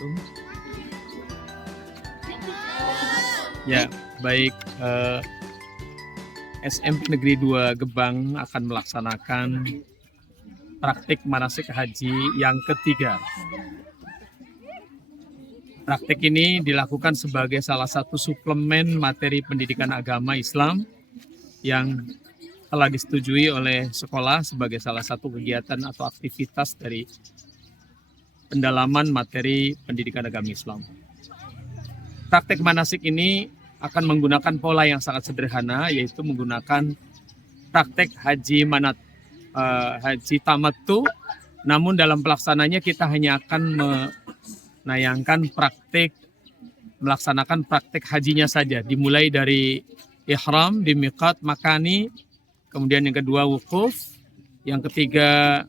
wabarakatuh. Ya, baik, SMP Negeri 2 Gebang akan melaksanakan praktik manasik haji yang ketiga. Praktik ini dilakukan sebagai salah satu suplemen materi pendidikan agama Islam yang telah disetujui oleh sekolah sebagai salah satu kegiatan atau aktivitas dari pendalaman materi pendidikan agama Islam. Praktek manasik ini akan menggunakan pola yang sangat sederhana, yaitu menggunakan praktek haji haji tamattu. Namun dalam pelaksananya kita hanya akan menayangkan melaksanakan praktek hajinya saja, dimulai dari ihram di miqat makani, kemudian yang kedua wukuf, yang ketiga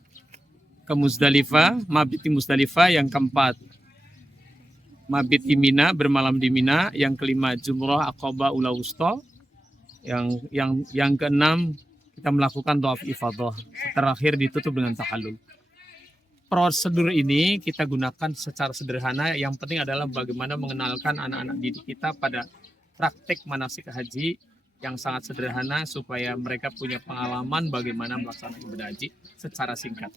ke Muzdalifah, mabit di Muzdalifah, yang keempat mabit di Mina, bermalam di Mina, yang kelima jumrah aqabah ula wusta, yang keenam kita melakukan tawaf ifadah, terakhir ditutup dengan tahallul. Prosedur ini kita gunakan secara sederhana, yang penting adalah bagaimana mengenalkan anak-anak didik kita pada praktik manasik haji yang sangat sederhana supaya mereka punya pengalaman bagaimana melaksanakan ibadah haji secara singkat.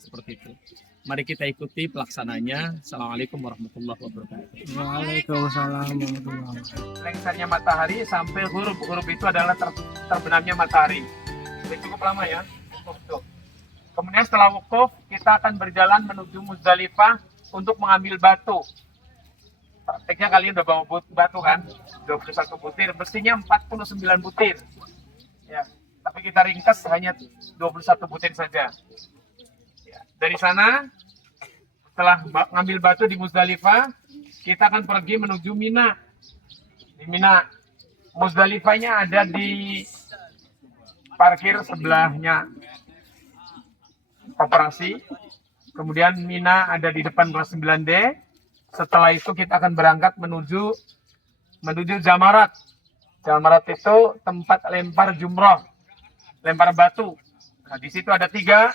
Seperti itu. Mari kita ikuti pelaksananya. Assalamualaikum warahmatullahi wabarakatuh. Waalaikumsalam warahmatullahi wabarakatuh. Lengsernya matahari sampai huruf itu adalah terbenamnya matahari. Ini cukup lama ya. Wukuf. Kemudian setelah wukuf, kita akan berjalan menuju Muzdalifah untuk mengambil batu. Prakteknya kalian udah bawa batu kan? 21 butir, mestinya 49 butir. Ya, tapi kita ringkas hanya 21 butir saja. Ya, dari sana, setelah ngambil batu di Muzdalifah, kita akan pergi menuju Mina. Di Mina, Muzdalifahnya ada di parkir sebelahnya operasi. Kemudian Mina ada di depan kelas 9D. Setelah itu kita akan berangkat menuju Jamarat. Jamarat itu tempat lempar jumroh, lempar batu. Nah, di situ ada 3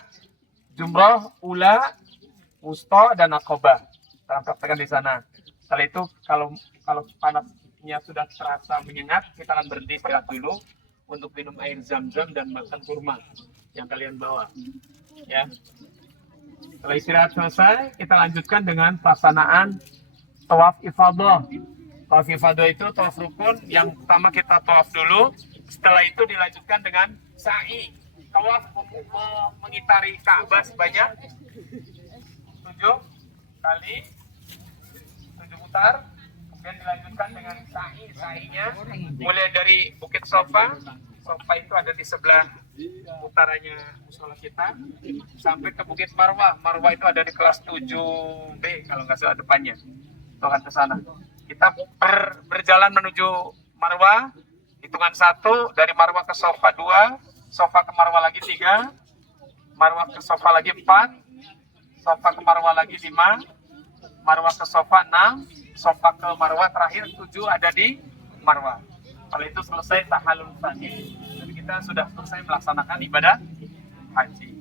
jumroh, ula, wusta, dan aqabah. Kita praktekkan di sana. Setelah itu kalau panasnya sudah terasa menyengat, kita akan berhenti istirahat dulu untuk minum air zam-zam dan makan kurma yang kalian bawa. Ya. Setelah istirahat selesai, kita lanjutkan dengan pelaksanaan tawaf ifadah. Tawaf ifadah itu tawaf rukun. Yang pertama kita tawaf dulu. Setelah itu dilanjutkan dengan sa'i. Tawaf mengitari Ka'bah sebanyak 7 kali, 7 putar. Kemudian dilanjutkan dengan sa'i. Sa'inya mulai dari Bukit Sofa. Sofa itu ada di sebelah utaranya musola kita, sampai ke Bukit Marwah. Marwah itu ada di kelas 7B kalau nggak salah depannya. Itu akan ke sana. Kita berjalan menuju Marwah. Hitungan 1, dari Marwah ke Sofa 2, Sofa ke Marwah lagi 3, Marwah ke Sofa lagi 4, Sofa ke Marwah lagi 5, Marwah ke Sofa 6, Sofa ke Marwah terakhir 7 ada di Marwah. Kalau itu selesai tahallul tsani, dan kita sudah selesai melaksanakan ibadah haji.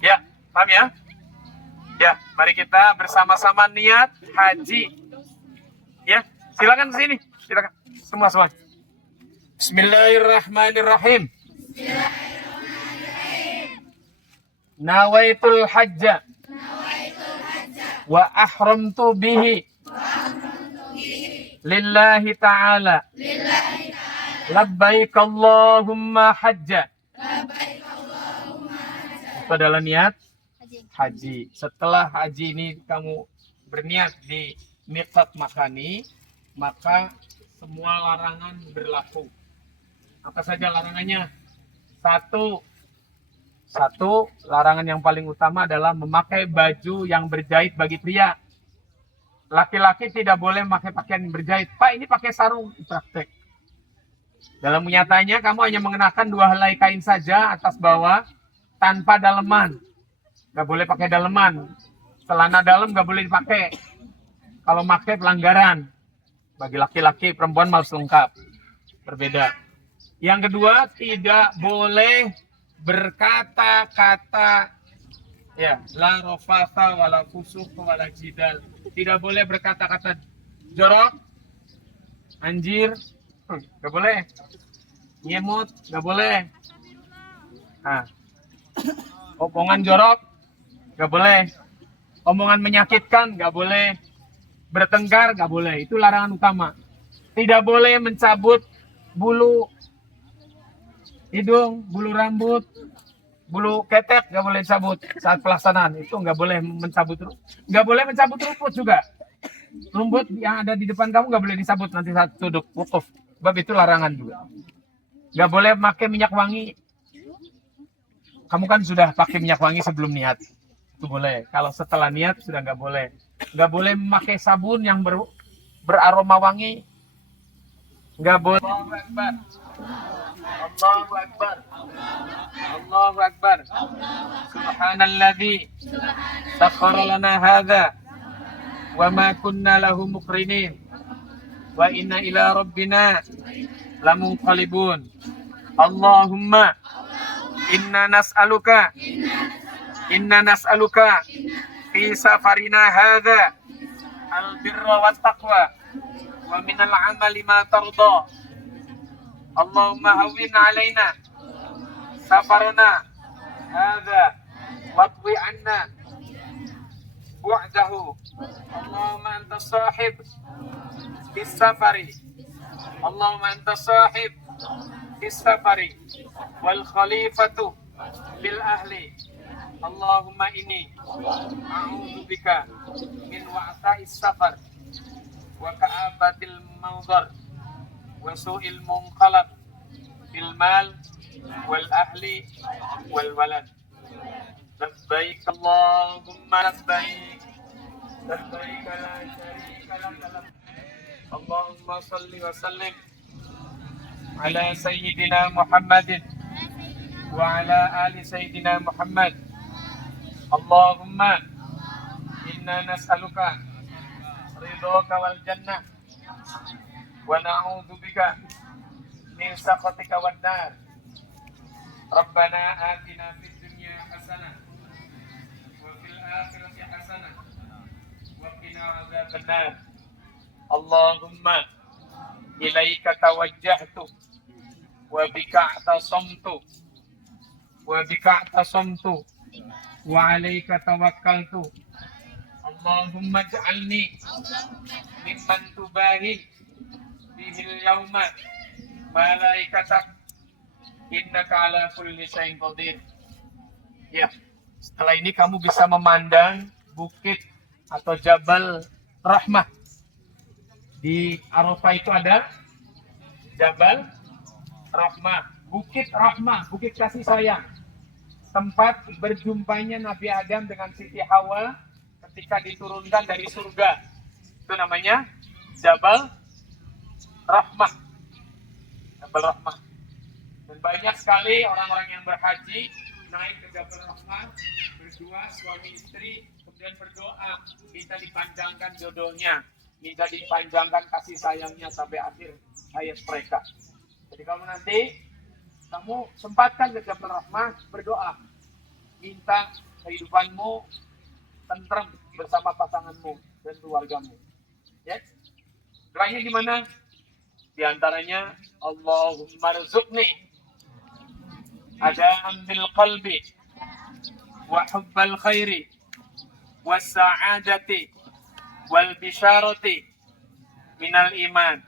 Ya, paham ya? Ya, mari kita bersama-sama niat haji. Ya, silakan ke sini. Silakan semua. Bismillahirrahmanirrahim. Nawaitul hajja wa ahramtu bihi lillahi ta'ala. Labbaik Allahumma hajja. Itu adalah niat haji. Setelah haji ini kamu berniat di miqat makani, maka semua larangan berlaku. Apa saja larangannya? Satu, larangan yang paling utama adalah memakai baju yang berjahit bagi pria. Laki-laki tidak boleh memakai pakaian berjahit. Pak, ini pakai sarung, praktek. Dalam nyatanya kamu hanya mengenakan 2 helai kain saja atas bawah tanpa daleman. Gak boleh pakai daleman. Celana dalam gak boleh dipakai. Kalau pakai pelanggaran. Bagi laki-laki, perempuan harus lengkap. Berbeda. Yang kedua, tidak boleh berkata-kata, ya, la rofata wala fusuq wala jidal. tidak boleh berkata-kata jorok, anjir, nggak boleh. Nyemut, nggak boleh. Nah, omongan jorok, nggak boleh. Omongan menyakitkan, nggak boleh. Bertengkar, nggak boleh. Itu larangan utama. Tidak boleh mencabut bulu hidung, bulu rambut, bulu ketek, nggak boleh cabut saat pelaksanaan. Itu nggak boleh mencabut. Nggak boleh mencabut rumput juga. Rumput yang ada di depan kamu nggak boleh dicabut nanti saat duduk wukuf. Sebab itu larangan juga. Nggak boleh pakai minyak wangi. Kamu kan sudah pakai minyak wangi sebelum niat. Itu boleh. Kalau setelah niat sudah nggak boleh. Nggak boleh memakai sabun yang beraroma wangi. Nggak boleh. Allahu Akbar. Allahu Akbar. Allahu Akbar. Subhanalladzi sakhkhara lana hadza wa ma kunna lahu muqrinin wa inna ila rabbina lamunqalibun. Allahumma inna nas'aluka fi safarina hadza al-birra wat taqwa wa minal amali ma tarda. Allahumma hawwin alaina safarana hadza watwi anna bu'dahu. Allahumma anta sahib bis safari. Allahumma anta sahib bis safari wal khalifatu bil ahli. Allahumma inni a'udzu bika min wa'tha'is safar wa ka'abatil manzar wa su'il munqalab bil mal wal ahli wal walad. Labbaik Allahumma labbaik labbaik la syarika lak. Allahumma salli wa sallim ala sayyidina Muhammadin wa ala ali sayyidina Muhammad. Allahumma inna nas'aluka ridhaka wal jannah wa na'udzu bika min sakhatika wan nar. Rabbana atina fid dunya hasanah wa fil akhirati hasanah wa qina adzaban nar. Allahumma ilaika tawajjahtu wa bika atasamtu wa alaika tawakkaltu. Allahumma ij'alni mimman tubahi bihil yawma malaikatak innaka ala kulli syai'in qadir. Ya, setelah ini kamu bisa memandang bukit atau Jabal Rahmah. Di Arafah itu ada Jabal Rahmah, Bukit Rahmah, bukit kasih sayang. Tempat berjumpanya Nabi Adam dengan Siti Hawa ketika diturunkan dari surga. Itu namanya Jabal Rahmah. Jabal Rahmah. Dan banyak sekali orang-orang yang berhaji naik ke Jabal Rahmah, berdua suami istri, kemudian berdoa minta dipanjangkan jodohnya, minta dipanjangkan kasih sayangnya sampai akhir hayat mereka. Jadi kamu sempatkan ke Jabal Rahmah, berdoa minta kehidupanmu tentrem bersama pasanganmu dan keluargamu. Ya, doanya gimana? Di antaranya Allahumma rzuqni adaan bil qalbi wa hubbal khairi was sa'adati wal bisyarati minal iman.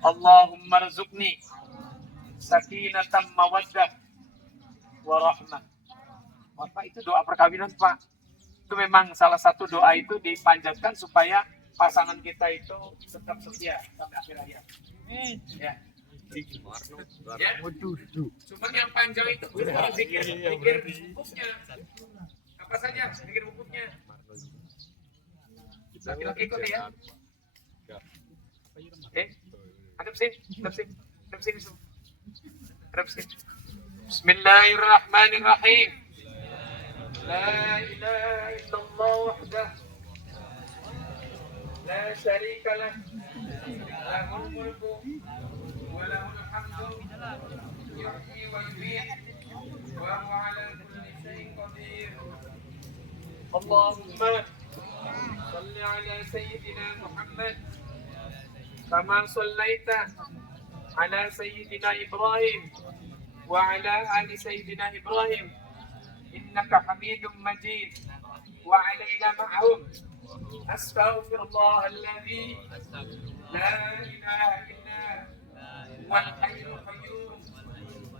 Allahumma rzuqni sakinatan mawaddah wa rahmah. Pak, itu doa perkawinan, Pak. Itu memang salah satu doa itu dipanjatkan supaya pasangan kita itu tetap setia sampai akhir hayat. Ya. Ya. Cuma yang panjang itu pikir hukumnya. Apa saja pikir hukumnya. Laki-laki ikut ya. Hadap sini. Bismillahirrahmanirrahim. La ilaha illallah wahdah la syarika lah, lahul mulku wa lahul hamdu yuhyi wa yumiit wa huwa ala kulli syai'in qadir. Allahumma salli على سيدنا محمد كما صليت على سيدنا إبراهيم وعلى آل سيدنا إبراهيم إنك حميد مجيد. وعلينا معهم أستغفر الله الذي لا إله إلا هو الحي القيوم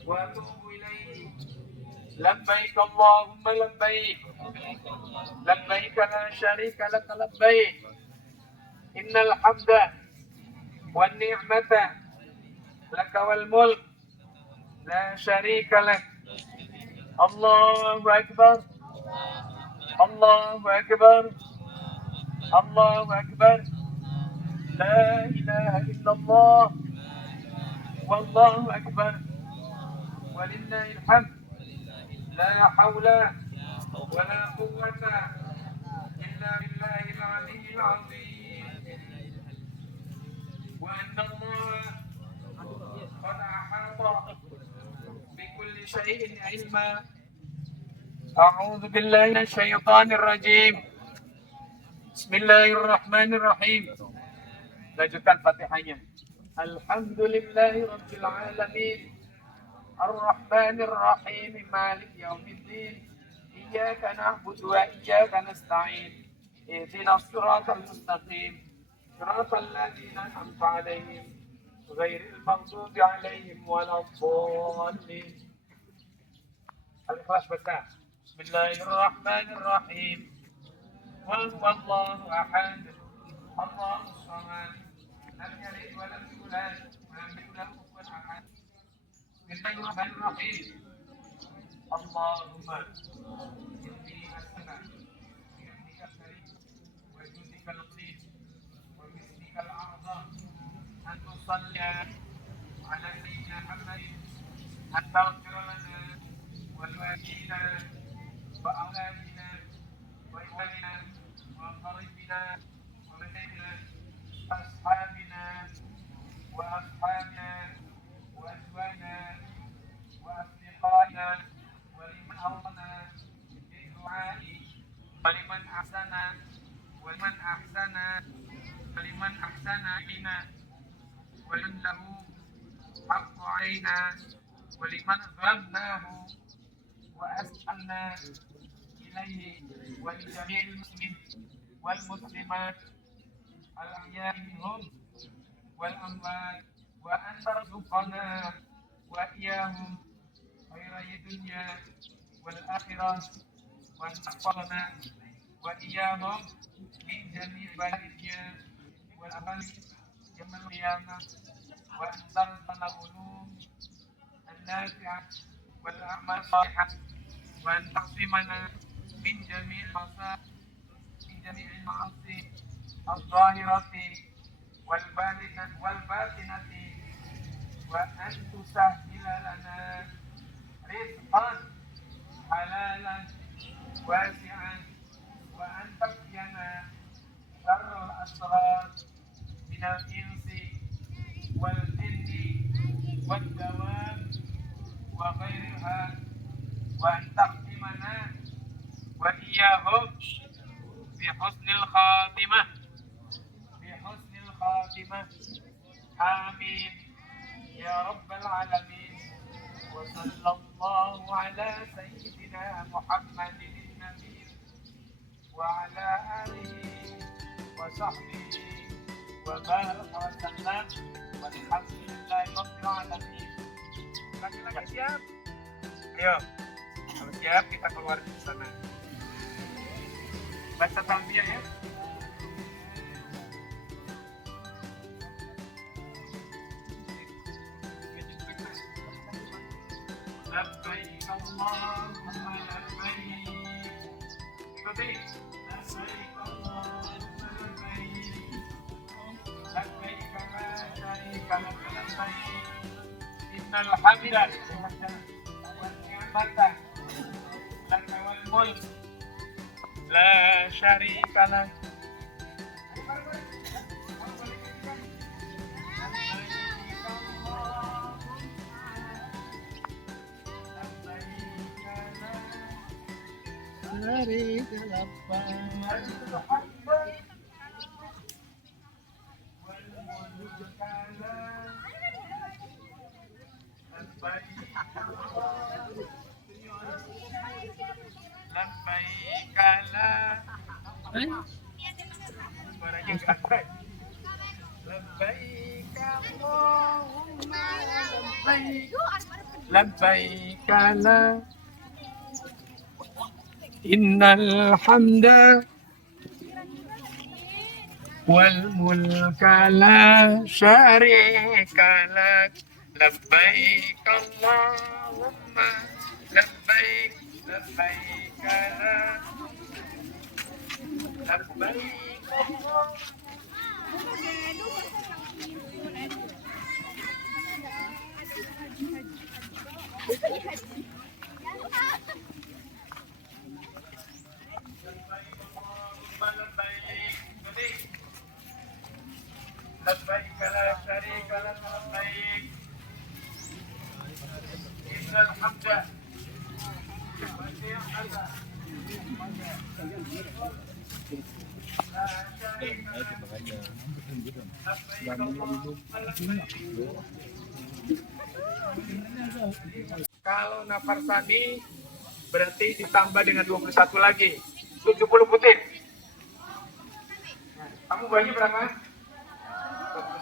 وأتوب إليه. لبيك اللهم لبيك لبيك لا شريك لك لبيك إن الحمد والنعمة لك والملك لا شريك لك. الله أكبر الله أكبر الله أكبر. لا إله إلا الله والله أكبر ولله الحمد. لا حول ولا قوة إلا بالله العلي العظيم. وأن الله قد أحاط بكل شيء علما. أعوذ بالله من الشيطان الرجيم. بسم الله الرحمن الرحيم. Lanjutkan Fatihahnya. Alhamdulillahi Rabbil Alamin. Ar-Rahmanir Rahim. Malik Yaumiddin. Iyyaka na'budu wa iyyaka nasta'in. Ihdinas siratal mustaqim. Siratal ladzina an'amta 'alaihim ghairil maghdubi 'alaihim waladdallin. Al-Ikhlas baca. Bismillahirrahmanirrahim. Qul huwallahu ahad. Allahus samad. Lam yalid wa lam yulad wa lam yakul lahu kufuwan ahad. Bismillahirrahmanirrahim. Allahumma inni as'aluka bi'ilmika al-karim wa judika al-latif wa bismika al-a'zam an tusalli ala sayyidina Muhammadin hatta taghfir lana wa liwalidina wa awladina wa ikhwanina wa qaribina wa banatina wa ashabina wa ashabina wa azwajina wa asdiqaina wa liman awsana bidu'ai wa liman ahsana ina wa liman lahu haqqu aina wa liman zalamnahu wa as'alna ilaihi wa li jami'il muslimin wal muslimat al ahya'i minhum wal amwat wa an tarzuqana wa iyyahum khairai dunya wal akhirah wa an tahfazna wa iyyahum min jami' baladnya wal amali yaumil qiyamah wa an tarzuqana ulum an-nafi'ah wal a'mal salihah wa an taqsimana min jami'il ma'asi al-zahirati wal batinati wa an tusahhila lana rizqan halalan wasi'an wa an taqiyana syarrul asrar minal insi wal jinni wad dawab wa ghairiha wa an taqdimana wa iyyahum bi husnil khatimah amin ya rabbal alamin. Wa sallallahu ala sayyidina Muhammadin nabiy wa ala alihi wa sahbihi wa baraka wa sallam walhamdulillahi rabbil alamin. Lagi siap? Ayo, kalau siap kita keluar di sana. Baca talbiyah ya. Labbaik Allahumma labbaik. Ikuti. Labbaik Allahumma labbaik. Labbaik la syarika lak labbaik. Innal hamda wan ni'mata laka wal mulk la syarika lak. Suaranya nggak ada. Labbaik Allahumma labbaik. Labbaik la innal hamda wal mulka la syarika lak. Labbaik Allahumma labbaik. Labbaik la labbaik Allah. لبيك لا شريك لك لبيك إن الحمد والنعمة لا شريك لك Kalau nafar sani berarti ditambah dengan 21 lagi 70 butir. Kamu bagi berapa?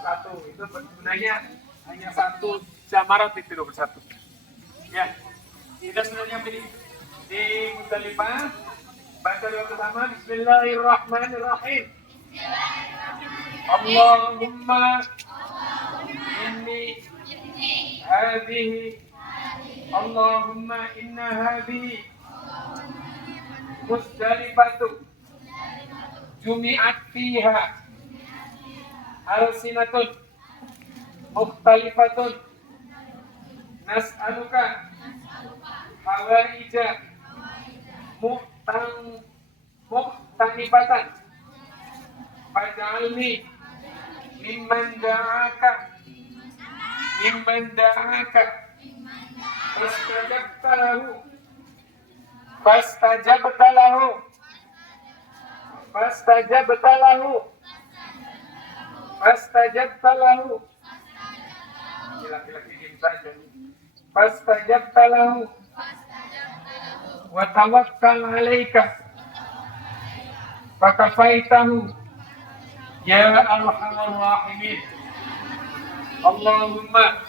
21. Itu sebenarnya hanya satu jamarat itu 21. Ya. Kita sebenarnya di Muzdalifah baca doa pertama Bismillahirrahmanirrahim. Allahumma inni hadhihi Allahumma inna hadhihi Muzdalifatu jumi'at fiha alsinatun mukhtalifatun nas'aluka hawaija mukhtalifatan faj'alni mimman da'aka fastajabta lahu laki-laki diam saja. Fastajabta lahu wa tawakkal alaika fakafaitahu ya arhamar rahimin. Allahumma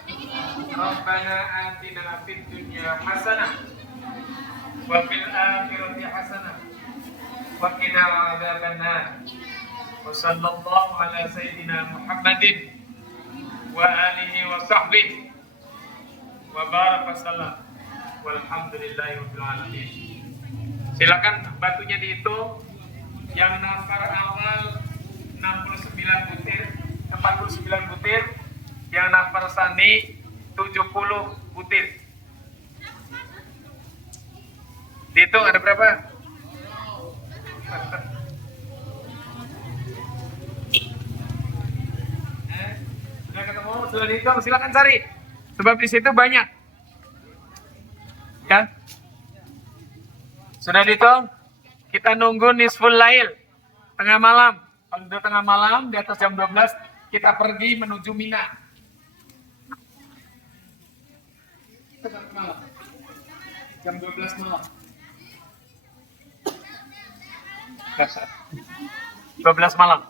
Rabbana atina fid dunya hasanah wa fil akhirati hasanah wa qina adzabannar. Wa sallallahu ala sayyidina Muhammadin wa alihi wa sahbihi wa baraka sallam walhamdulillahi rabbil alamin. Silakan batunya dihitung. Yang nafar awal 69 butir, 49 butir. Yang nafar sani 70 butir. Dihitung ada berapa? Sudah ketemu, sudah dihitung, silakan cari. Sebab di situ banyak. Ya. Sudah dihitung? Kita nunggu nisful lail, tengah malam. Kalau sudah tengah malam, di atas jam 12, kita pergi menuju Mina. Tengah malam. Jam 12 malam. 12 malam.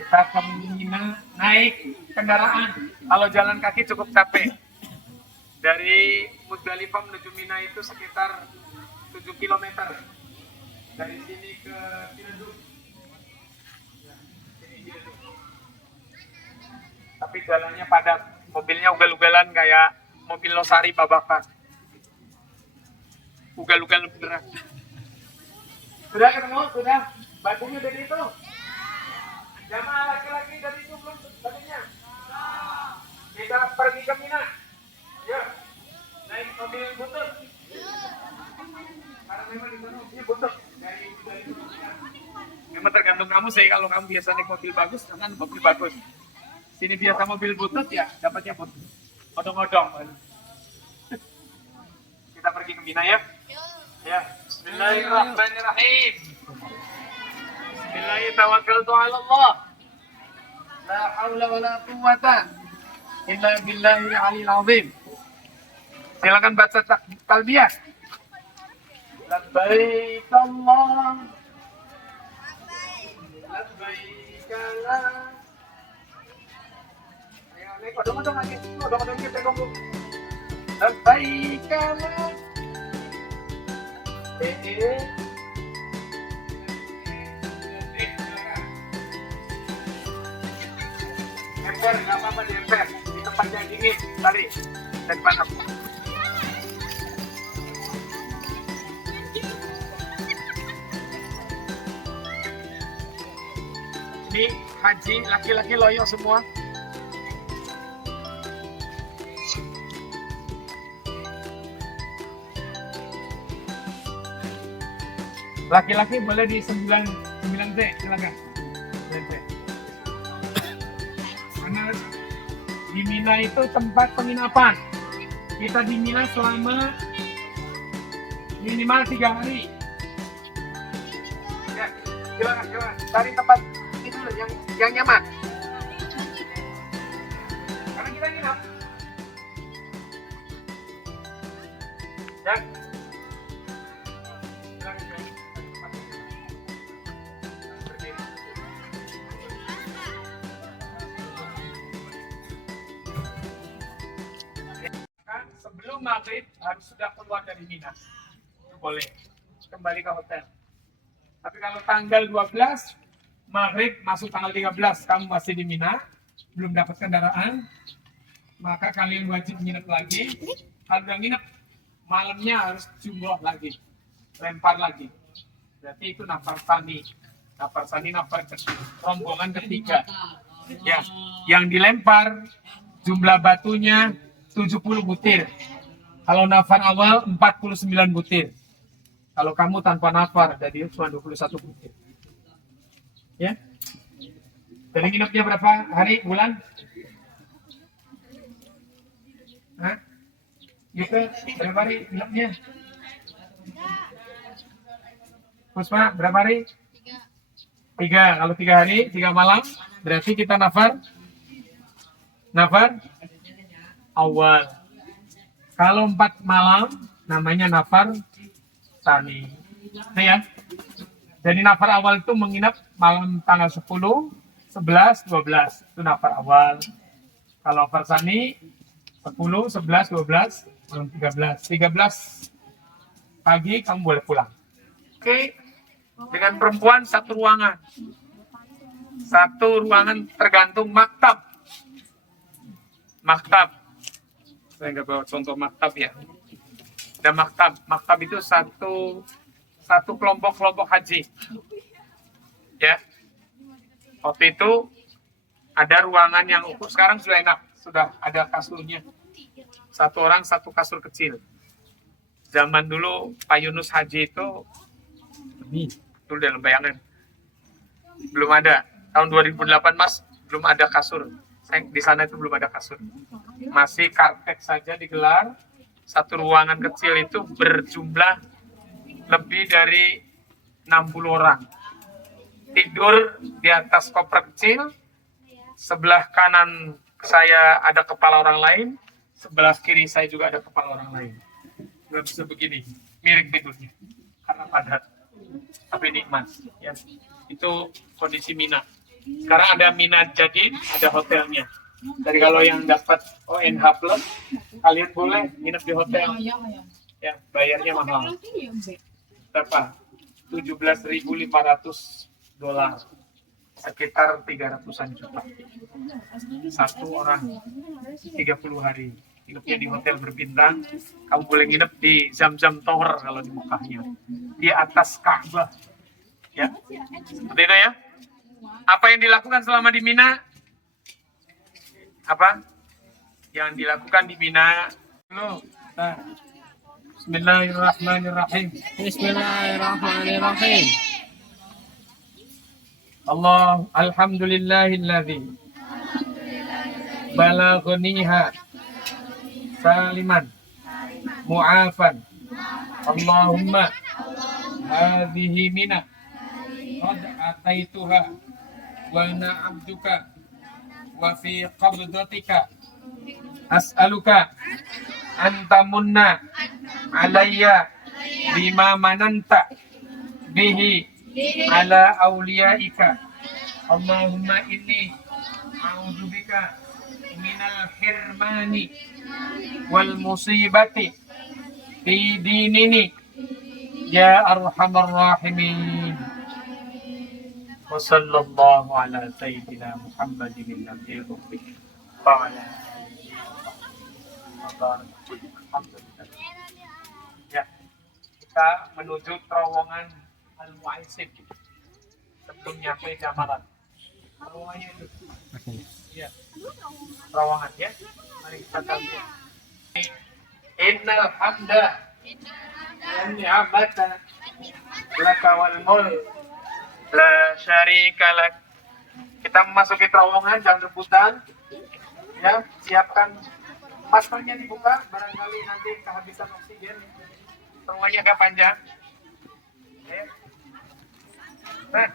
Kita akan Mina naik kendaraan. Kalau jalan kaki cukup capek. Dari Muzdalifah menuju Mina itu sekitar 7 km. Dari sini ke Ciledug. Ya, sini Ciledug. Tapi jalannya padat. Mobilnya ugal-ugalan kayak mobil Losari Babakan. Ugal-ugal beneran. Sudah ketemu? Sudah? Batunya dari itu? Jamaah laki-laki dari itu belum batunya? Kita pergi ke Mina. Ya. Naik mobil butut. Karena memang di sana mobilnya butut. Dari itu. Memang tergantung kamu sih. Kalau kamu biasa naik mobil bagus, jangan mobil bagus. Sini biasa mobil butut ya, dapatnya butut. Odong-odong. Kita pergi ke Mina ya. Ya. Bismillahirrahmanirrahim. Bismillahirrahmanirrahim. La haula wa la quwwata illa billahil aliyil azim. Silakan baca talbiyah. Labbaik Allah labbaikalah. Ayo, naik odong-odong lagi. Odong-odong kita tunggu. Labbaikalah. Ember, nggak apa-apa di ember. Di tempat yang dingin, tadi. Dan panas. Ini haji laki-laki loyo semua. Laki-laki boleh di 9 Z, silakan. 9 Z. Karena di Mina itu tempat penginapan. Kita di Mina selama minimal 3 hari. Ya, silakan. Cari tempat itu yang nyaman. Karena kita nginap. Ya. Sebelum maghrib harus sudah keluar dari Mina. Boleh kembali ke hotel. Tapi kalau tanggal 12 maghrib masuk tanggal 13 kamu masih di Mina, belum dapat kendaraan, maka kalian wajib nginep lagi. Kalau udah nginep, malamnya harus jumroh lagi, lempar lagi. Berarti itu nafar sani, nafar rombongan ketiga. Ya, yang dilempar jumlah batunya 70 butir. Kalau nafar awal 49 butir. Kalau kamu tanpa nafar jadi cuma 21 butir. Ya. Jadi nginepnya berapa hari, bulan? Hah? Gitu, berapa hari nginepnya? Puspa, berapa hari? 3. Kalau 3 hari, 3 malam, berarti kita nafar awal. Kalau 4 malam, namanya nafar tani. Nah ya. Jadi nafar awal itu menginap malam tanggal 10, 11, 12. Itu nafar awal. Kalau nafar sani 10, 11, 12, malam 13. 13 pagi kamu boleh pulang. Oke. Dengan perempuan satu ruangan. Satu ruangan tergantung maktab. Saya nggak bawa contoh maktab ya. Ada maktab itu satu kelompok haji. Ya. Waktu itu ada ruangan yang ukur, sekarang sudah enak, sudah ada kasurnya. Satu orang satu kasur kecil. Zaman dulu Pak Yunus Haji itu dalam bayangan. Belum ada. Tahun 2008 Mas, belum ada kasur. Di sana itu belum ada kasur. Masih karpet saja digelar. Satu ruangan kecil itu berjumlah lebih dari 60 orang. Tidur di atas koper kecil. Sebelah kanan saya ada kepala orang lain. Sebelah kiri saya juga ada kepala orang lain. Nggak bisa begini. Miring tidurnya. Karena padat. Tapi nikmat. Ya. Itu kondisi Mina. Sekarang ada Mina Jadid, ada hotelnya. Jadi kalau yang dapat ONH Plus, kalian boleh nginep di hotel. Ya, bayarnya mahal. Berapa? $17.500. Sekitar 300-an juta. Satu orang 30 hari. Nginepnya di hotel berbintang. Kamu boleh nginep di Zamzam Tower kalau di Mekahnya. Di atas Ka'bah. Ya. Seperti itu ya. Apa yang dilakukan selama di Mina? Apa yang dilakukan di Mina? Bismillahirrahmanirrahim. Bismillahirrahmanirrahim. Alhamdulillahilladzi balaghniha saliman mu'afan. Allahumma hadhihi Mina qad ataituha wa ana 'abduka wa fi qabdatika as'aluka antamunna alayya bima mananta bihi ala awliyaika Allahumma inni a'udzubika minal hirmani wal musibati fi dinini ya arhamar rahimin. Wa sallallahu ala sayyidina Muhammadin nabiyil ummi wa ala alihi wa sahbihi. Alhamdulillah. Ya, kita menuju terowongan Al-Mu'aisib sebelum nyampe Jamarat. Terowongannya itu. Ya. Terowongan ya. Mari kita tahu. Innal hamda wan ni'mata laka wal mulk la syarika lak. Kita memasuki terowongan, jangan rebutan. Ya, siapkan maskernya dibuka, barangkali nanti kehabisan oksigen. Terowongannya agak panjang. Ya. Nah,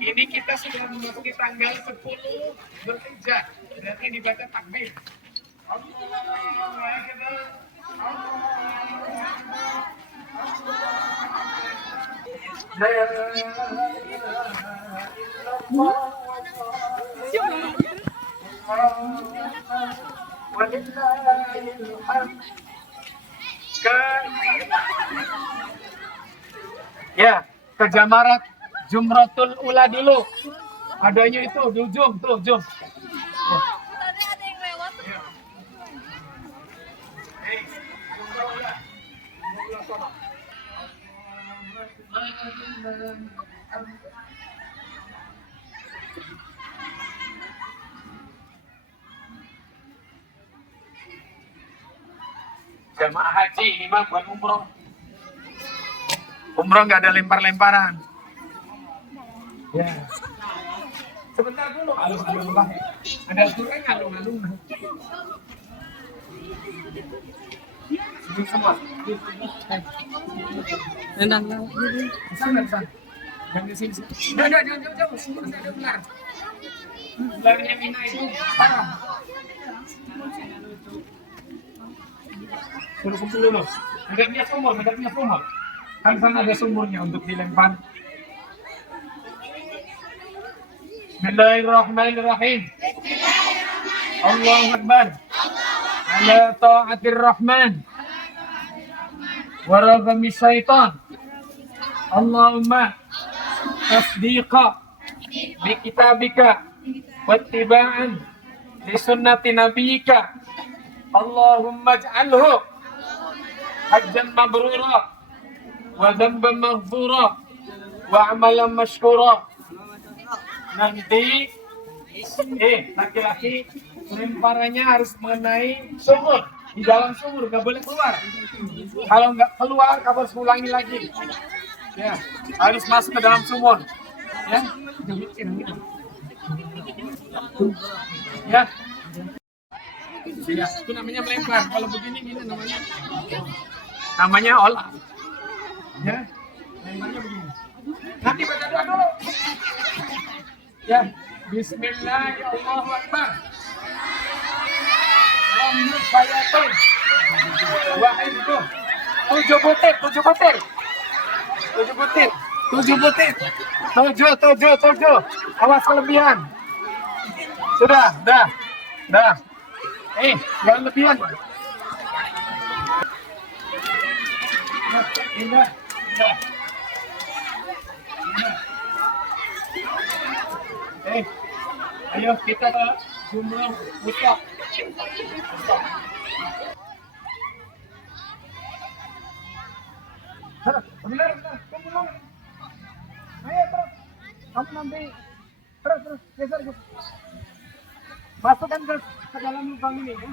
ini kita sudah memasuki tanggal 10 Dzulhijjah. Berarti dibaca takbir. Allahu Akbar. La ilaha illallah. Walillahil hamd. Ya, ke Jamarat Jumratul Ula dulu. Adanya itu di ujung, tuh, ujung. Ya. Tadi ada yang lewat. Ya. Hei, Jumrah Ula. Jumrah sono. Jamaah haji ini mah bukan umroh. Umroh nggak ada lempar-lemparan. Ya. Sebentar dulu, alung-alung lah. Ada aturan alung-alung. Sini semua. Enak. Sana, sana. Jangan di sini. Jangan jauh. Nanti ada ular. Ularnya Mina itu parah. Suruh kumpul dulu. Madapnya sumur. Kan sana ada sumurnya untuk dilempar. Bismillahirrahmanirrahim. Allahu Akbar. Ala ta'atir rahman wa ragami syaitan. Allahumma tasdiqa bi kitabika wattiba'an li sunnati nabiyyika. Allahumma ij'alhu hajjan mabrura wa dhanban maghfura wa amalan mashkura. Nanti laki-laki lemparannya harus mengenai sumur, di dalam sumur, nggak boleh keluar. Kalau nggak keluar, kamu harus ulangi lagi. Ya, harus masuk ke dalam sumur. Ya, ya. Ya, itu namanya melempar. Kalau begini namanya olah. Ya, lemparnya begini. Nanti baca doa dulu. Ya, Bismillahirrahmanirrahim. Ramyus bayatin. Wahidku. 7 butir. 7. Awas kelebihan. Sudah, dah. Jangan lebihan. Indah. Ayo kita ke Jumrah Wusta. Benar. Ayo terus. Kamu nanti terus geser. Masukkan ke dalam lubang ini. Ya.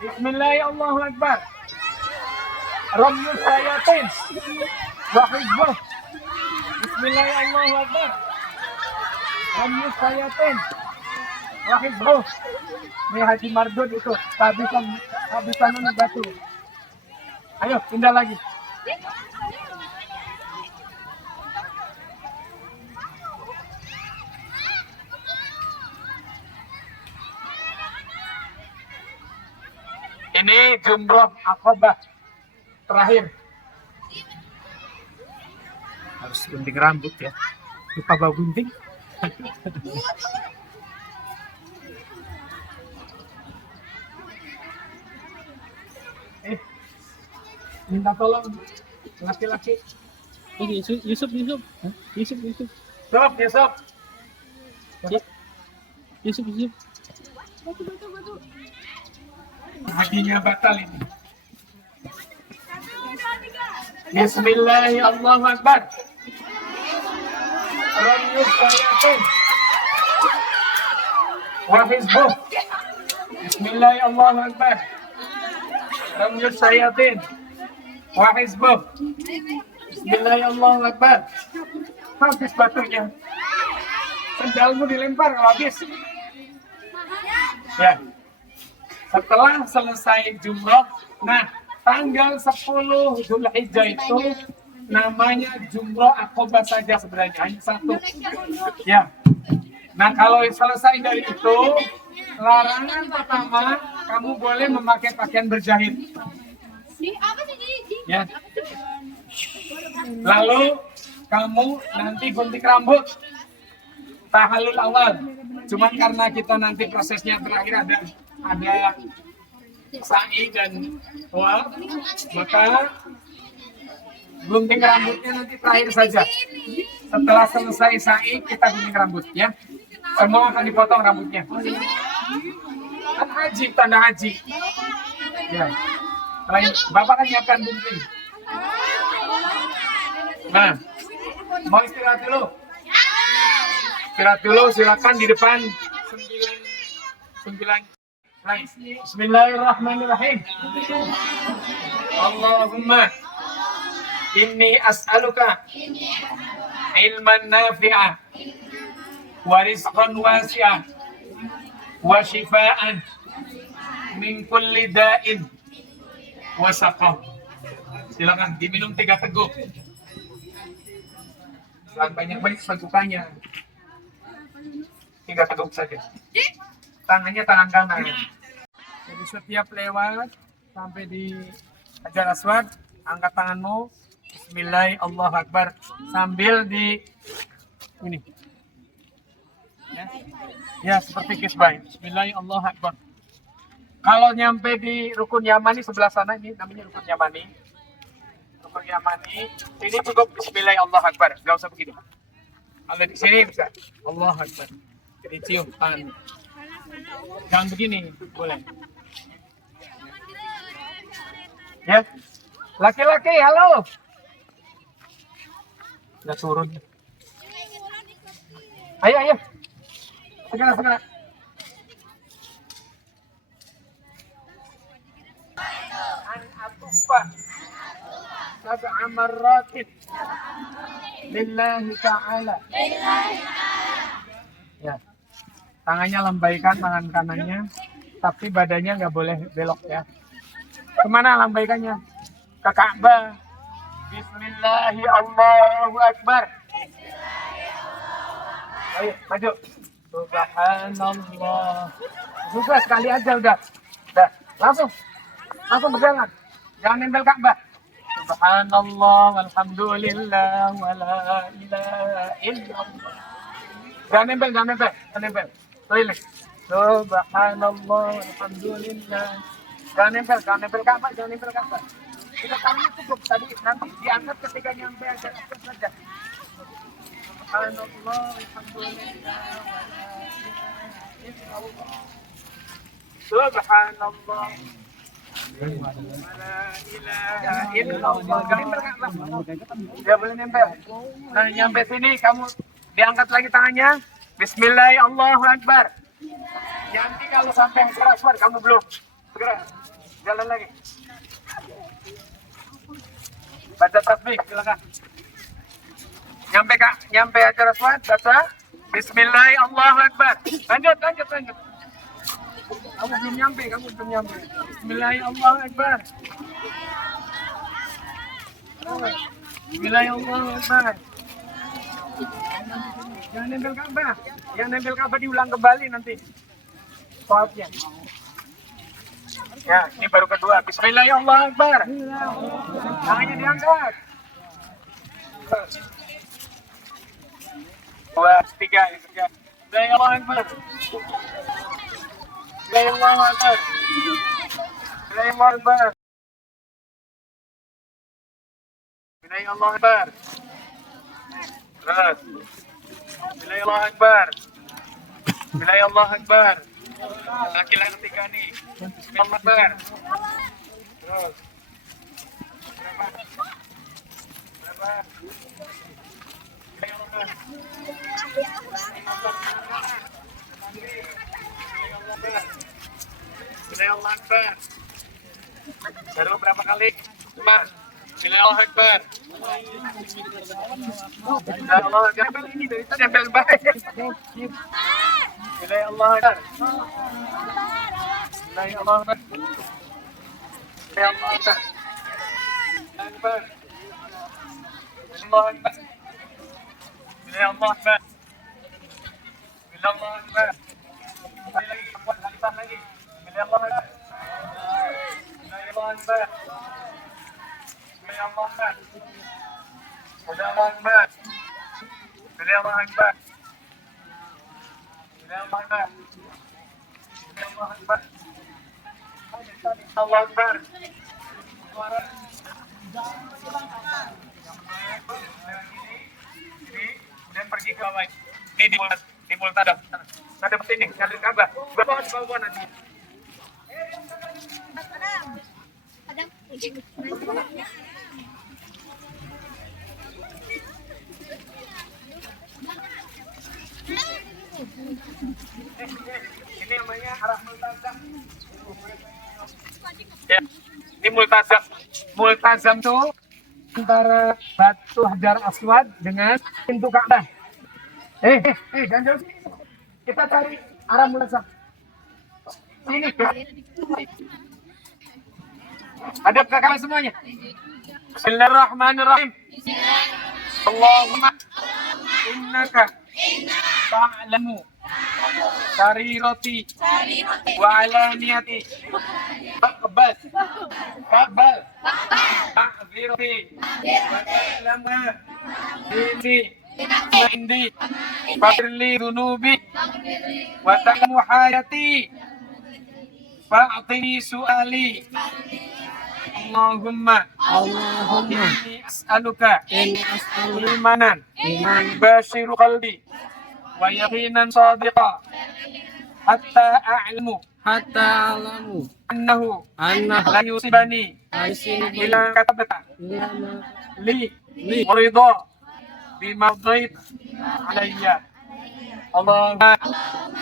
Bismillahirrahmanirrahim. Ramyus sayatin. Wahidbuh. Bismillahirrahmanirrahim. Ramyus sayatin. Wahidbuh. Ini Haji Mardun itu habisan batu. Ayo pindah lagi. Ini Jumrah Aqabah terakhir. Harus gunting rambut ya. Lupa bawa gunting. Minta tolong laki-laki. Ini Yusuf. Hah? Yusuf. Sob, ya sob. Yusuf. Hajinya batal ini. Bismillahirrahmanirrahim. Allahu Akbar. Ramyus sayatin. Wa hizbuh. Bismillahirrahmanirrahim. Allahu Akbar. Ramyus sayatin. Wa hizbuh. Bismillahirrahmanirrahim. Allahu Akbar. Habis batunya. Sendalmu dilempar kalau habis. Ya. Setelah selesai jumroh, nah tanggal 10 Zulhijjah itu namanya jumroh akobah saja sebenarnya, hanya satu. Ya. Nah kalau selesai dari itu, larangan pertama kamu boleh memakai pakaian berjahit. Ya. Lalu kamu nanti gunting rambut, tahallul awal. Cuman karena kita nanti prosesnya terakhir ada sa'i dan tawaf, maka gunting rambutnya nanti terakhir saja. Setelah selesai sa'i kita gunting rambut ya. Semua akan dipotong rambutnya. Kan haji, tanda haji. Ya. Selain Bapak kan nyiapkan gunting. Nah, mau istirahat dulu? Istirahat dulu, silakan di depan 9. Bismillahirrahmanirrahim. Allahumma inni as'aluka ilman nafi'ah wa rizqan wasi'ah wa shifaan min kulli da'in wa saqam. Silakan diminum 3 teguk. Jangan banyak-banyak teguknya. 3 teguk saja. Tangannya tangan kanan. Jadi setiap lewat sampai di Hajar Aswad, angkat tanganmu, Bismillah, Allahu Akbar, sambil di ini. Ya seperti kisbah. Bismillah, Allahu Akbar. Kalau nyampe di Rukun Yamani sebelah sana, ini namanya Rukun Yamani. Rukun Yamani, ini cukup Bismillah, Allahu Akbar, nggak usah begitu. Kalau di sini bisa Allahu Akbar. Jadi cium tangan. Jangan begini, boleh. Ya, laki-laki, halo. Udah turun. Ayo. Segera. An atufa sab'a marratin lillahi ta'ala. Ya. Tangannya lambaikan, tangan kanannya, tapi badannya nggak boleh belok ya. Kemana lambaikannya? Ke Ka'bah. Bismillahi Allahu Akbar. Ayo, maju. Subhanallah. Sudah sekali aja udah. Langsung berjalan. Jangan nempel Ka'bah. Subhanallah, walhamdulillah, wala ilaha illallah. Jangan nempel. Keliling. Subhanallah, alhamdulillah. Jangan nempel Ka'bah. Kita tangannya cukup tadi, nanti diangkat ketika nyampe aja saja. Subhanallah, alhamdulillah, Subhanallah, la ilaha illallah. Jangan nempel Ka'bah. Dia boleh nempel. Nah, nyampe sini kamu diangkat lagi tangannya. Bismillah, Allahu Akbar. Nanti kalau sampai Hajar Aswad kamu belum. Segera jalan lagi. Baca tasbih, silakan. Nyampe Hajar Aswad, baca Bismillah, Allahu Akbar. Lanjut. Kamu belum nyampe. Bismillah, Allahu Akbar. Bismillah, Allahu Akbar. Jangan nempel Ka'bah. Yang nempel Ka'bah diulang kembali nanti. Soalnya. Ya, ini baru kedua. Bismillahirrahmanirrahim. Tangannya diangkat. dua, tiga, yang ketiga. Allahu Akbar. Allahu Akbar. Allahu Akbar. Allahu Akbar. Terus. Allahu Akbar. Allahu Akbar. Laki-laki ketiga nih. Allahu Akbar. Terus. Berapa? Allahu Akbar. Baru berapa kali? Cuma. Allahu Akbar. Allahu Akbar. Ini dari tadi nempel baik. Allahu Akbar. Allahu Akbar. Allahu Akbar. Akbar. Allahu Akbar. Allahu Akbar. Allahu Akbar. Lagi. Allahu Akbar. Allahu Akbar. Allahu Akbar. Allahu Akbar. Allahu Akbar. Allahu Akbar. Allahu Akbar. Allahu Akbar. Ini dan pergi ke bawah. Ini di mulut ada. Ada sini, ada Ka'bah. Bawa di bawah nanti. Ini namanya arah multazam. Ya, ini multazam. Multazam tuh antara batu Hajar Aswad dengan pintu Ka'bah. Jangan jauh sini. Kita cari arah multazam. Sini. Hadap ke kanan semuanya. Bismillahirrahmanirrahim. Allahumma innaka ta'lamu sarirati wa alaniyati faqbal ta'zirati wa ta'lamu indi faqirli dhunubi wa ta'lamu hayati fa'atini su'ali Allahumma inni as'aluka imanan bashiru qalbi wa yaqinan sadiqa hatta a'lamu annahu la yusibani ila katabata li ridha bima qadait alayya Allahumma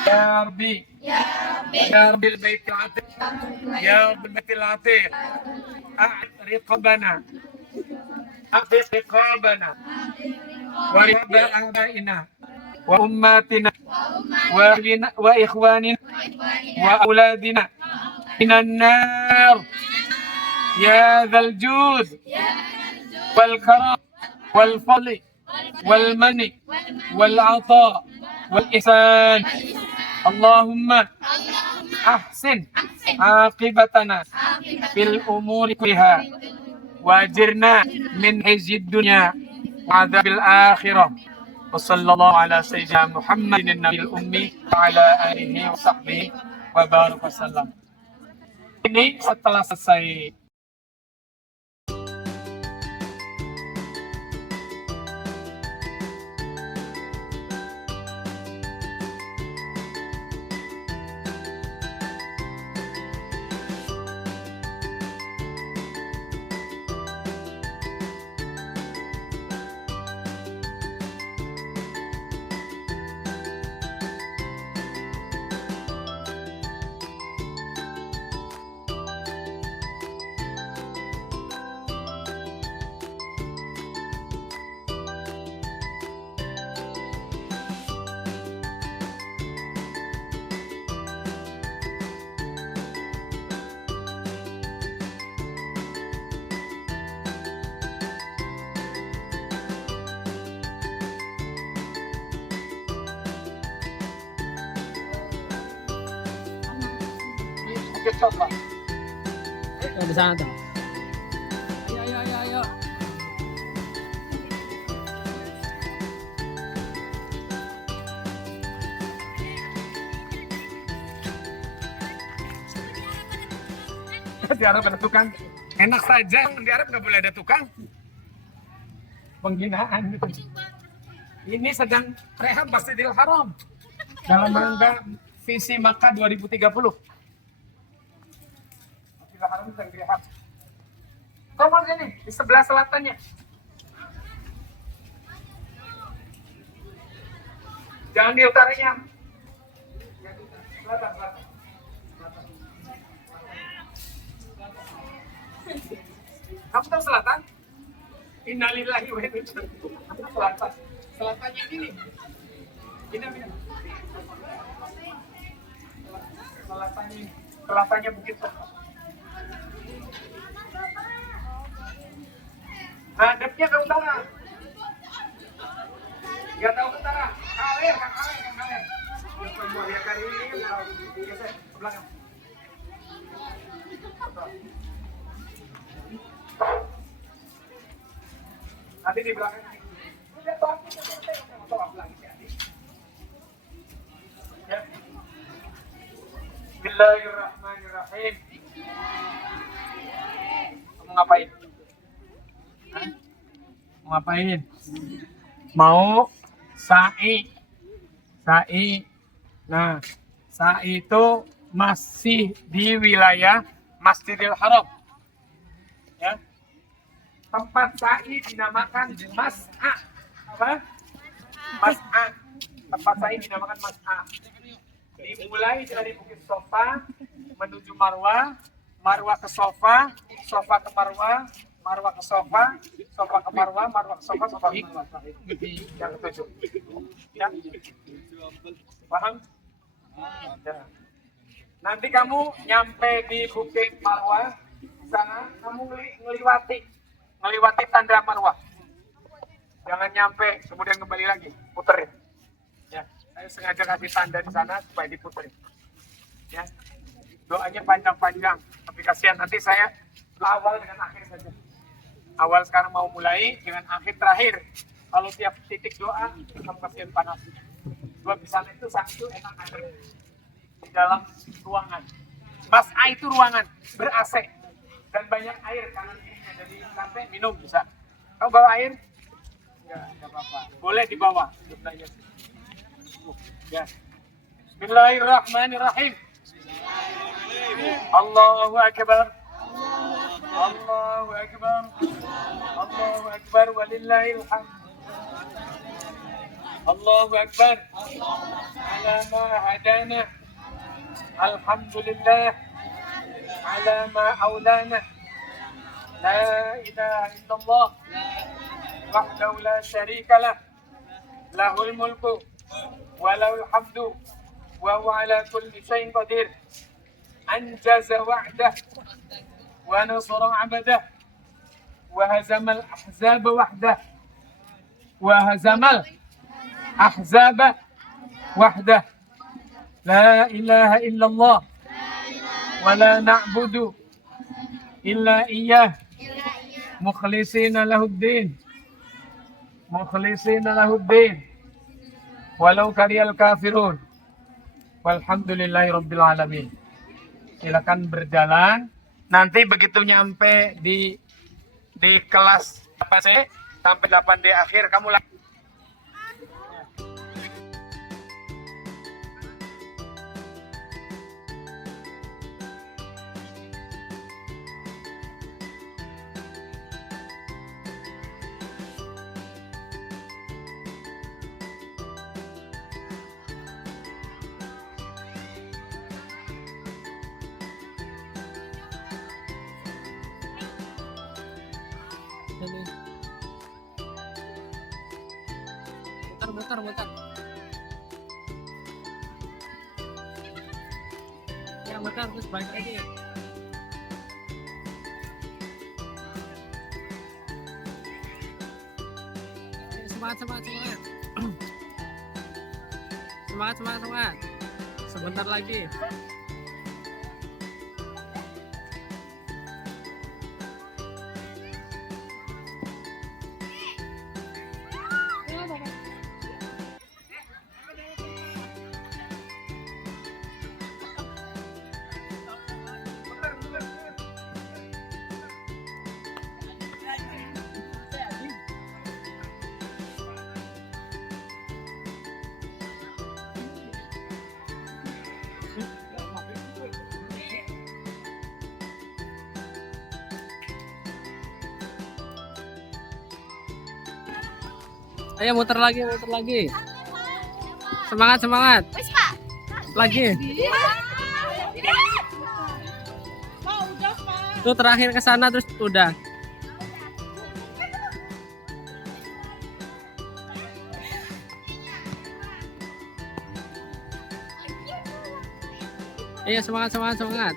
ya Rabbi يا رب البيت العتيق يا رب البيت العتيق أعتق رقابنا ورقاب آبائنا وأماتنا وإخواننا وأولادنا من النار يا ذا الجود والكرم والفضل والمن والعطاء والإحسان اللهم أحسن عاقبتنا في الأمور كلها وأجرنا من خزي الدنيا وعذاب الآخرة وصلى الله على سيدنا محمد النبي الأمي وعلى آله وصحبه وبارك وسلم. Ini setelah selesai coba. Di sana tuh. Ayo. Di Arab ada tukang. Enak saja, di Arab nggak boleh ada tukang. Penghinaan gitu. Ini sedang rehab Masjidil Haram dalam rangka visi Makkah 2030. Masjidil Haram sedang direhab. Kamu sini di sebelah selatannya. Jangan di utaranya. Selatan, selatan. Kamu tahu selatan? Innalillahi wa inna ilaihi raji'un. Selatan. Selatannya ini. Ini. Selatannya Bukit Sofa. Hadapnya ke utara. Ya tahu ke utara. Kaler. Ya kali ini geser ke belakang. Nanti di belakang. Ya. Bismillahirrahmanirrahim. Kamu ngapain? Hah? Mau ngapain? Mau sa'i. Nah, sa'i itu masih di wilayah Masjidil Haram. Ya. Tempat sa'i dinamakan Mas'a. Apa? Mas'a. Tempat sa'i dinamakan Mas'a. Dimulai dari Bukit Sofa menuju Marwah, Marwah ke Sofa, Sofa ke Marwah, Marwah ke Sofa, Sofa ke Marwah, Marwah ke Sofa, Sofa ke Marwah. Yang ketujuh. Ya. Paham? Ya. Nanti kamu nyampe di Bukit Marwah, di sana kamu ngeliwati tanda Marwah. Jangan nyampe kemudian kembali lagi, puterin. Ya, saya sengaja kasih tanda di sana supaya diputerin. Ya, doanya panjang-panjang, tapi kasihan nanti saya awal dengan akhir saja. Awal sekarang mau mulai dengan akhir terakhir. Kalau tiap titik doa, kamu kasihan panas. Sebab di sana itu saat itu enak ada di dalam ruangan. Mas'a itu ruangan ber-AC dan banyak air kanan kirinya, jadi sampai minum bisa. Kamu bawa air? Enggak apa-apa. Boleh dibawa. Ya. Bismillahirrahmanirrahim. Allahu Akbar. Allahu Akbar. Allahu Akbar walillahil hamd. Allahu Akbar. Ala ma hadana. Alhamdulillah. Ala ma aulana. La ilaha illallah. Wahdahu la syarika lah. Lahul mulku wa lahul hamdu wa huwa ala kulli syai'in qadir. Anjaza wa'dah wa nasara 'abdah wa hazamal ahzaba wahdah wa hazamal ahzaba wahdah. La ilaha illallah wa la na'budu illa iyyah mukhlisina lahuddin walau kariyal kafirun walhamdulillahi rabbil alamin. Silakan berjalan. Nanti begitu nyampe di kelas apa sih sampai 8D akhir kamu Muter. Ya muter terus balik lagi. Semangat. Semangat. Sebentar lagi. Ayo muter lagi, muter lagi. Semangat, semangat. Lagi. Tuh terakhir ke sana terus udah. Ayo semangat, semangat, semangat.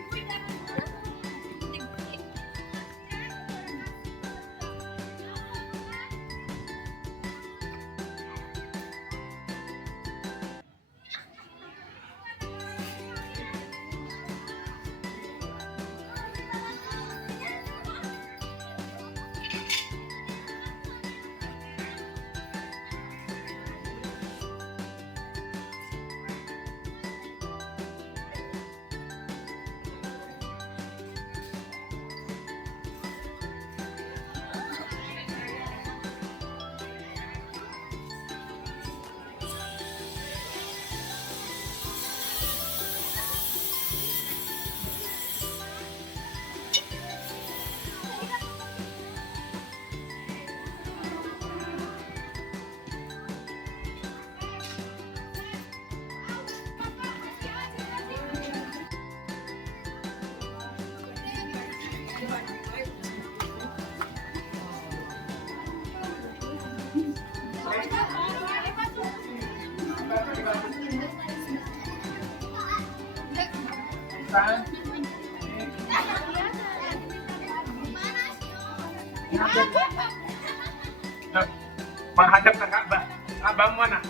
Menghadap ke Ka'bah. Ka'bah mana?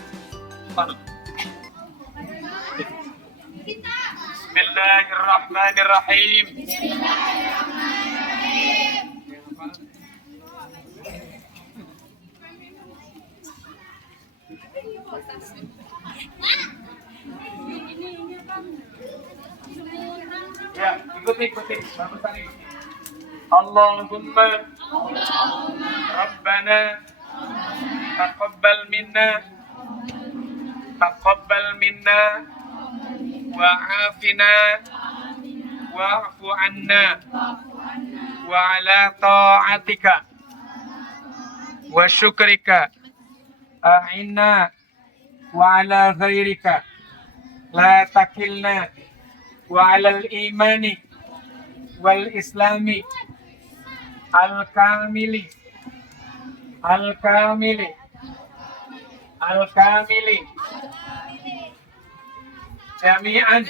Bismillahirrahmanirrahim. Ya, ikuti. Barusan ikuti. Allahumma Rabbana taqabbal minna wa'afina wa'fu anna wa ala ta'atika wa syukrika a'inna wa ala ghairika la takilna wa ala al-imani wal islami al-kamili jami'an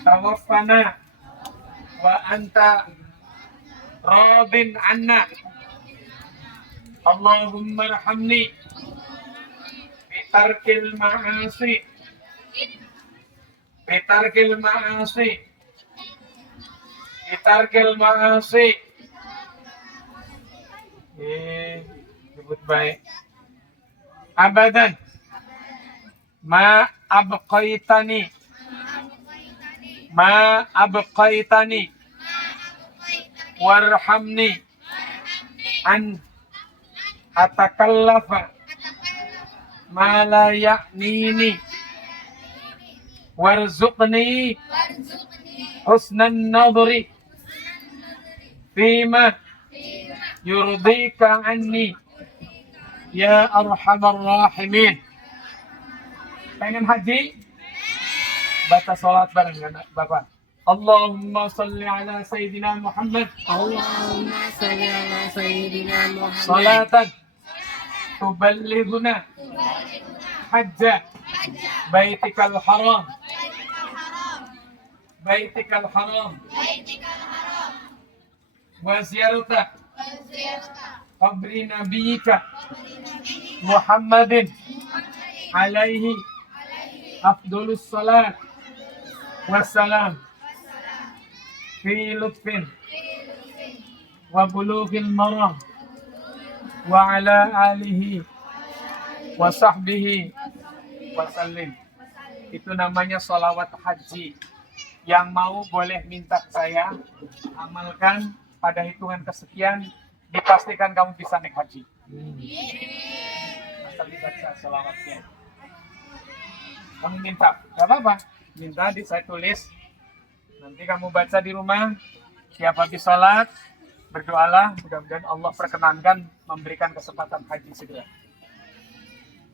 tawaffana wa anta radin anna. Allahumma arhamni bitarkil ma'asi. Sebut baik. Abadan ma abqaitani warhamni an atakallafa ma la ya'nini warzuqni husnan nadri fima yurdika anni ya arhamar rahimin. Pengen haji? Baca salat bareng kan Bapak. Allahumma salli ala Sayyidina Muhammad. Allahumma sholli ala sayyidina Muhammad. Salatan tuballighuna hajja baitikal haram wa ziyarata qabri nabiyyika Muhammadin alaihi afdolus salat wassalam fi lutfin wa bulughil maram wa ala alihi wa sahbihi wa sallim. Itu namanya sholawat haji. Yang mau boleh minta saya amalkan, pada hitungan kesekian dipastikan kamu bisa naik haji. Asal dibaca sholawatnya. Kamu minta, gak apa-apa. Minta saya tulis. Nanti kamu baca di rumah. Siap habis sholat, berdoalah. Mudah-mudahan Allah perkenankan memberikan kesempatan haji segera.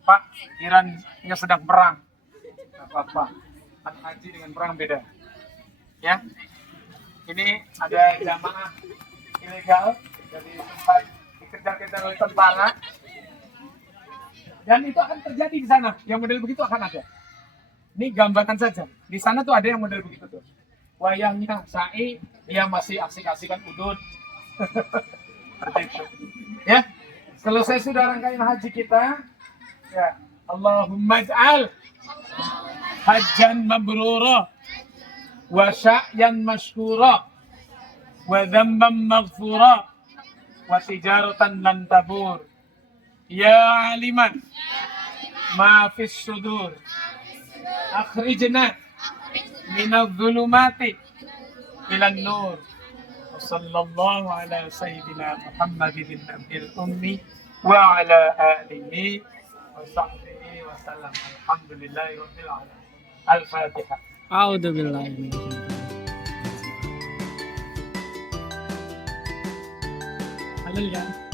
Pak, Irannya sedang perang. Nggak apa-apa. Kan haji dengan perang beda. Ya. Ini ada jamaah ilegal dari tempat dikejar-kejar oleh tentara. Dan itu akan terjadi di sana. Yang model begitu akan ada. Ini gambaran saja. Di sana tuh ada yang model begitu tuh. Wayangnya sa'i, dia masih asik-asikan udut. Seperti itu. Ya. Selesai sudah rangkaian haji kita. Ya. Allahumma ij'al hajjan mabrura wa sya'yan mashkura wa dhanban maghfura wa tijaratan lan tabur. Ya aliman ma fis sudur akhrijna minadh dhulumati ilan nur. Sallallahu ala sayyidina Muhammadin nabiyil ummi wa ala alihi wa sahbihi wa sallam. Alhamdulillahi rabbil alamin. Al-Fatihah. A'udzubillahi. Halal ya.